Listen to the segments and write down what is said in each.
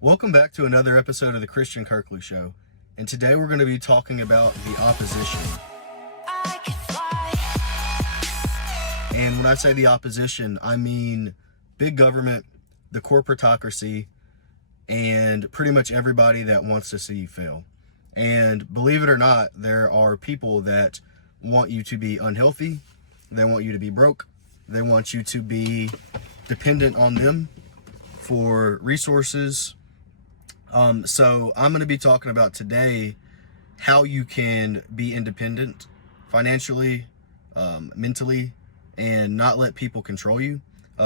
Welcome back to another episode of the Christian Kirkley Show. And today we're going to be talking about the opposition. And when I say the opposition, I mean big government, the corporatocracy, and pretty much everybody that wants to see you fail. And believe it or not, there are people that want you to be unhealthy. They want you to be broke. They want you to be dependent on them for resources. So I'm going to be talking about today how you can be independent financially, mentally, and not let people control you,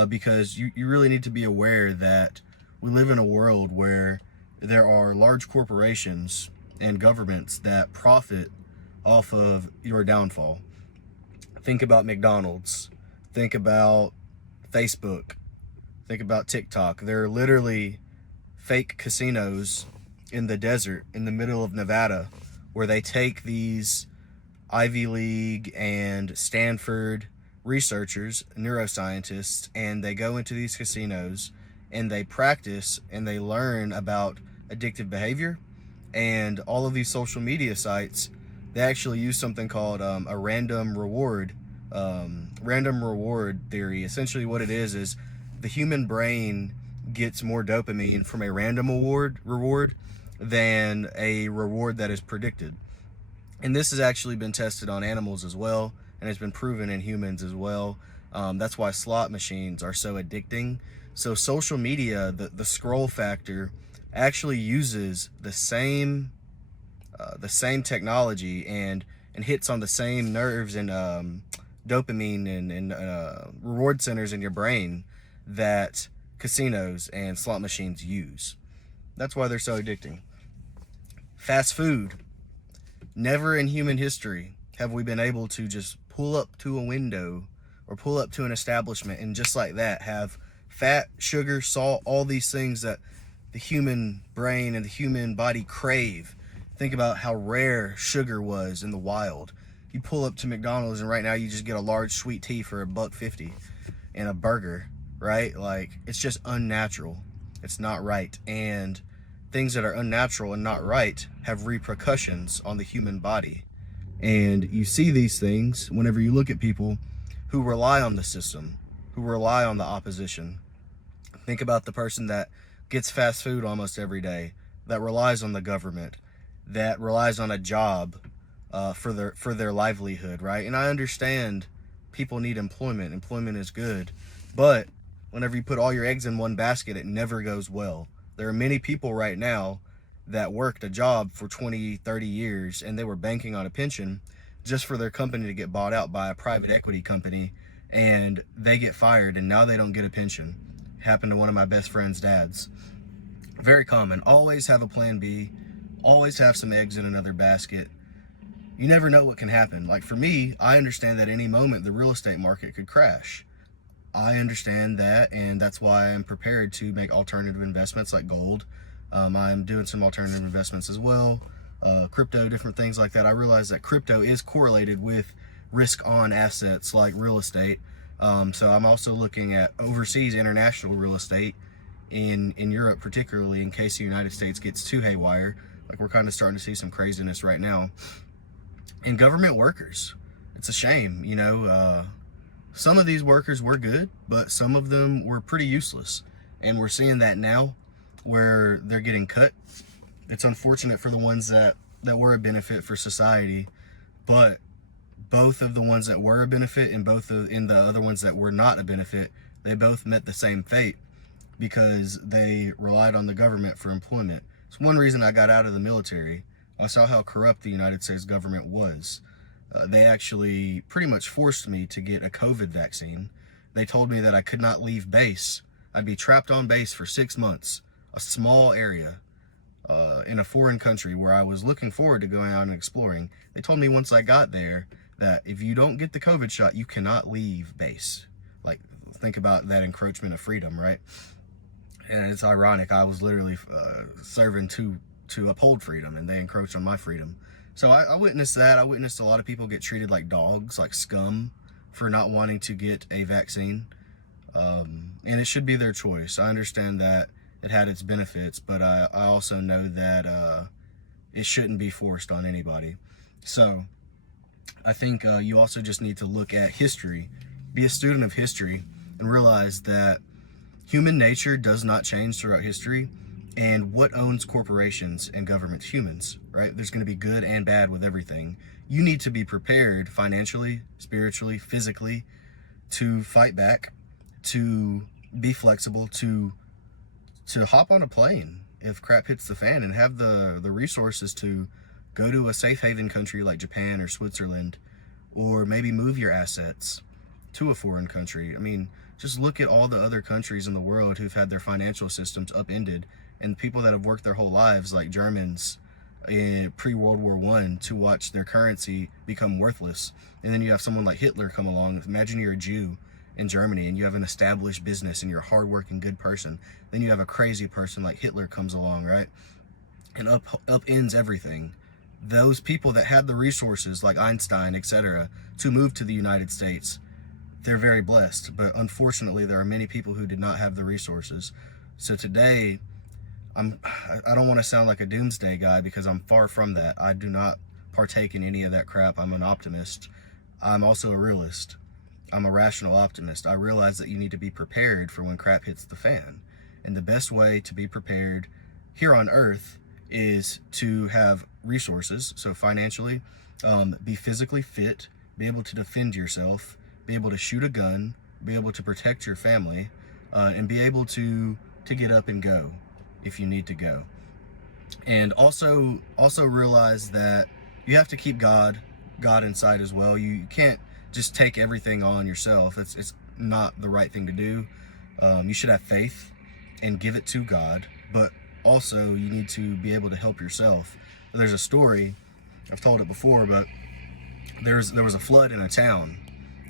because you really need to be aware that we live in a world where there are large corporations and governments that profit off of your downfall. Think about McDonald's. Think about Facebook. Think about TikTok. They're literally fake casinos in the desert in the middle of Nevada, where they take these Ivy League and Stanford researchers, neuroscientists, and they go into these casinos and they practice and they learn about addictive behavior. And all of these social media sites, they actually use something called a random reward theory. Essentially what it is the human brain gets more dopamine from a random reward than a reward that is predicted. And this has actually been tested on animals as well, and it's been proven in humans as well. That's why slot machines are so addicting. So social media, the scroll factor, actually uses the same technology and hits on the same nerves and dopamine and reward centers in your brain that casinos and slot machines use. That's why they're so addicting. Fast food. Never in human history have we been able to just pull up to a window or pull up to an establishment and just like that have fat, sugar, salt, all these things that the human brain and the human body crave. Think about how rare sugar was in the wild. You pull up to McDonald's and right now you just get a large sweet tea for $1.50 and a burger, right? Like, it's just unnatural. It's not right. And things that are unnatural and not right have repercussions on the human body. And you see these things whenever you look at people who rely on the system, who rely on the opposition. Think about the person that gets fast food almost every day, that relies on the government, that relies on a job for their livelihood, right? And I understand people need employment. Employment is good. But whenever you put all your eggs in one basket, it never goes well. There are many people right now that worked a job for 20, 30 years and they were banking on a pension just for their company to get bought out by a private equity company, and they get fired and now they don't get a pension. Happened to one of my best friend's dads. Very common. Always have a plan B. Always have some eggs in another basket. You never know what can happen. Like for me, I understand that any moment the real estate market could crash. I understand that, and that's why I'm prepared to make alternative investments like gold. I'm doing some alternative investments as well, crypto, different things like that. I realize that crypto is correlated with risk on assets like real estate. So I'm also looking at overseas international real estate in Europe, particularly in case the United States gets too haywire. Like we're kind of starting to see some craziness right now. And government workers, it's a shame, some of these workers were good, but some of them were pretty useless. And we're seeing that now where they're getting cut. It's unfortunate for the ones that were a benefit for society, but both of the ones that were a benefit and in the other ones that were not a benefit, they both met the same fate because they relied on the government for employment. It's one reason I got out of the military. I saw how corrupt the United States government was. They actually pretty much forced me to get a COVID vaccine. They told me that I could not leave base. I'd be trapped on base for 6 months, a small area in a foreign country where I was looking forward to going out and exploring. They told me once I got there that if you don't get the COVID shot, you cannot leave base. Like, think about that encroachment of freedom, right? And it's ironic. I was literally serving to uphold freedom, and they encroached on my freedom. So I witnessed that. I witnessed a lot of people get treated like dogs, like scum, for not wanting to get a vaccine. And it should be their choice. I understand that it had its benefits, but I also know that it shouldn't be forced on anybody. So I think you also just need to look at history, be a student of history, and realize that human nature does not change throughout history. And what owns corporations and governments? Humans, right? There's going to be good and bad with everything. You need to be prepared financially, spiritually, physically to fight back, to be flexible, to hop on a plane if crap hits the fan, and have the resources to go to a safe haven country like Japan or Switzerland, or maybe move your assets to a foreign country. I mean, just look at all the other countries in the world who've had their financial systems upended, and people that have worked their whole lives, like Germans in pre-World War I, to watch their currency become worthless. And then you have someone like Hitler come along. Imagine you're a Jew in Germany and you have an established business and you're a hardworking, good person. Then you have a crazy person like Hitler comes along, right? And upends everything. Those people that had the resources, like Einstein, etc., to move to the United States, they're very blessed. But unfortunately, there are many people who did not have the resources. So today, I don't want to sound like a doomsday guy, because I'm far from that. I do not partake in any of that crap. I'm an optimist. I'm also a realist. I'm a rational optimist. I realize that you need to be prepared for when crap hits the fan. And the best way to be prepared here on Earth is to have resources. So financially, be physically fit, be able to defend yourself, be able to shoot a gun, be able to protect your family, and be able to get up and go if you need to go. And also realize that you have to keep God inside as well. You can't just take everything on yourself. It's not the right thing to do. You should have faith and give it to God, but also you need to be able to help yourself. There's a story, I've told it before, but there was a flood in a town,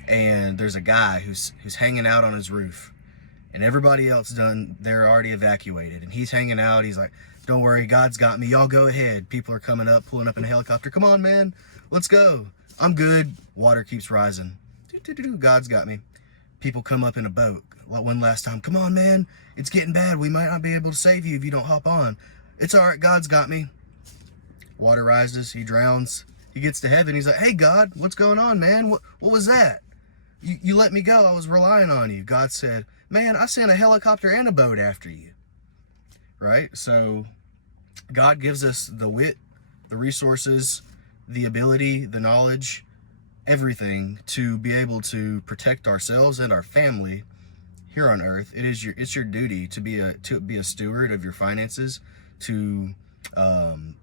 and there's a guy who's hanging out on his roof, and everybody else they're already evacuated, and he's hanging out. He's like, don't worry, God's got me, y'all go ahead. People are coming up, pulling up in a helicopter. Come on, man, let's go. I'm good. Water keeps rising. God's got me. People come up in a boat. One last time. Come on, man, it's getting bad. We might not be able to save you if you don't hop on. It's all right, God's got me. Water rises, he drowns. He gets to heaven. He's like, hey, God, what's going on, man? What was that? You let me go. I was relying on you. God said, man, I sent a helicopter and a boat after you. Right? So God gives us the wit, the resources, the ability, the knowledge, everything to be able to protect ourselves and our family here on Earth. It's your duty to be a steward of your finances, to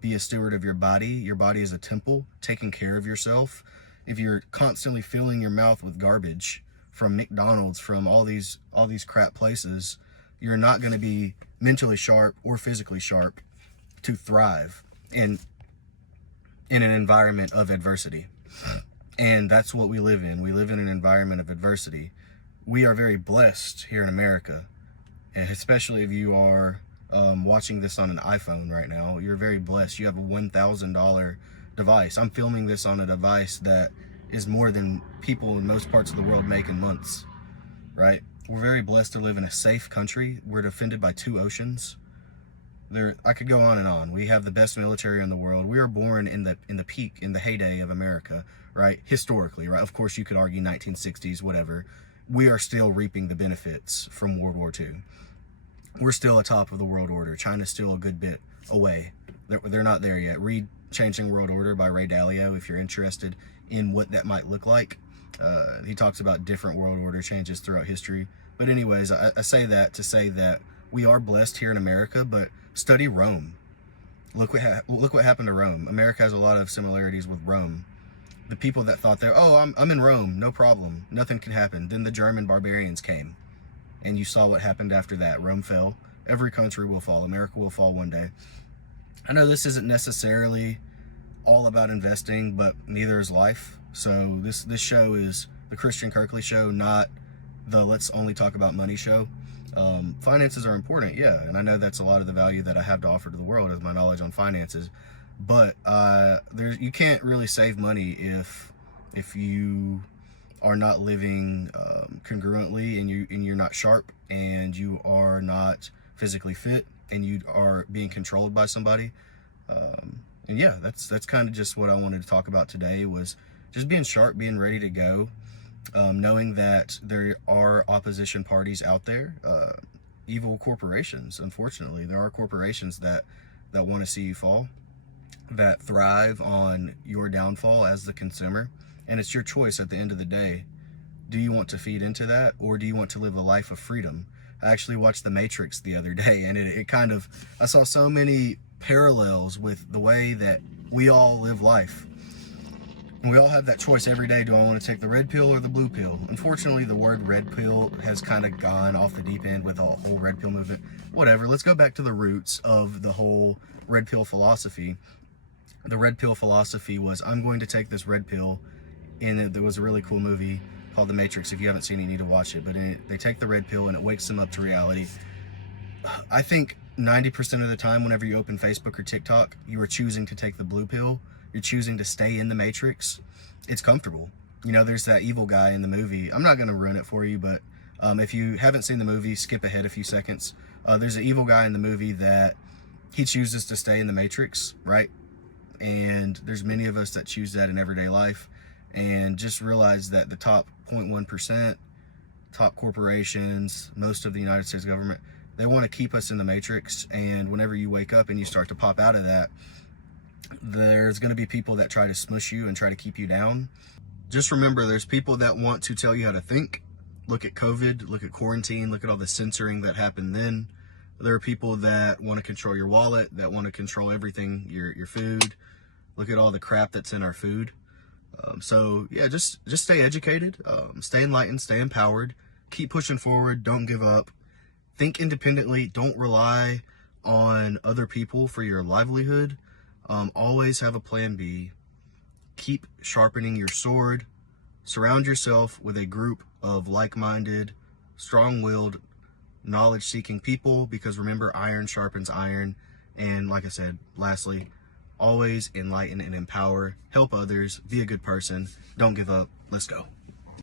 be a steward of your body. Your body is a temple, taking care of yourself. If you're constantly filling your mouth with garbage from McDonald's, from all these crap places, you're not going to be mentally sharp or physically sharp to thrive in an environment of adversity. And that's what we live in. We live in an environment of adversity. We are very blessed here in America, and especially if you are watching this on an iPhone right now, you're very blessed. You have a $1,000 device. I'm filming this on a device that is more than people in most parts of the world make in months, right? We're very blessed to live in a safe country. We're defended by 2 oceans. I could go on and on. We have the best military in the world. We were born in the peak, in the heyday of America, right? Historically, right? Of course, you could argue 1960s, whatever. We are still reaping the benefits from World War II. We're still atop of the world order. China's still a good bit away. They're not there yet. Read Changing World Order by Ray Dalio if you're interested in what that might look like. He talks about different world order changes throughout history. But anyways, I say that to say that we are blessed here in America, but study Rome. Look what happened to Rome. America has a lot of similarities with Rome. The people that thought I'm in Rome, no problem, nothing can happen. Then the German barbarians came, and you saw what happened after that. Rome fell. Every country will fall. America will fall one day. I know this isn't necessarily all about investing, but neither is life. So this show is the Christian Kirkley show, not the let's only talk about money show. Finances are important, yeah, and I know that's a lot of the value that I have to offer to the world is my knowledge on finances. But you can't really save money if you are not living congruently, and you're not sharp, and you are not physically fit and you are being controlled by somebody. And yeah, that's kind of just what I wanted to talk about today, was just being sharp, being ready to go, knowing that there are opposition parties out there, evil corporations. Unfortunately, there are corporations that want to see you fall, that thrive on your downfall as the consumer. And it's your choice at the end of the day. Do you want to feed into that, or do you want to live a life of freedom? I actually watched The Matrix the other day, and it kind of, I saw so many parallels with the way that we all live life. And we all have that choice every day. Do I want to take the red pill or the blue pill? Unfortunately, the word red pill has kind of gone off the deep end with the whole red pill movement. Whatever, let's go back to the roots of the whole red pill philosophy. The red pill philosophy was, I'm going to take this red pill, and there was a really cool movie called The Matrix. If you haven't seen it, you need to watch it. But they take the red pill and it wakes them up to reality. I think 90% of the time, whenever you open Facebook or TikTok, you are choosing to take the blue pill. You're choosing to stay in the Matrix. It's comfortable. You know, there's that evil guy in the movie. I'm not going to ruin it for you, but if you haven't seen the movie, skip ahead a few seconds. There's an evil guy in the movie that he chooses to stay in the Matrix, right? And there's many of us that choose that in everyday life. And just realize that the top 0.1%, top corporations, most of the United States government, they want to keep us in the Matrix. And whenever you wake up and you start to pop out of that, there's going to be people that try to smush you and try to keep you down. Just remember, there's people that want to tell you how to think. Look at COVID, look at quarantine, look at all the censoring that happened then. There are people that want to control your wallet, that want to control everything, your food. Look at all the crap that's in our food. So yeah, just stay educated, stay enlightened, stay empowered, keep pushing forward, don't give up, think independently, don't rely on other people for your livelihood. Always have a plan B. Keep sharpening your sword. Surround yourself with a group of like-minded, strong-willed, knowledge-seeking people, because remember, iron sharpens iron. And like I said, lastly, always enlighten and empower, help others, be a good person, don't give up. Let's go.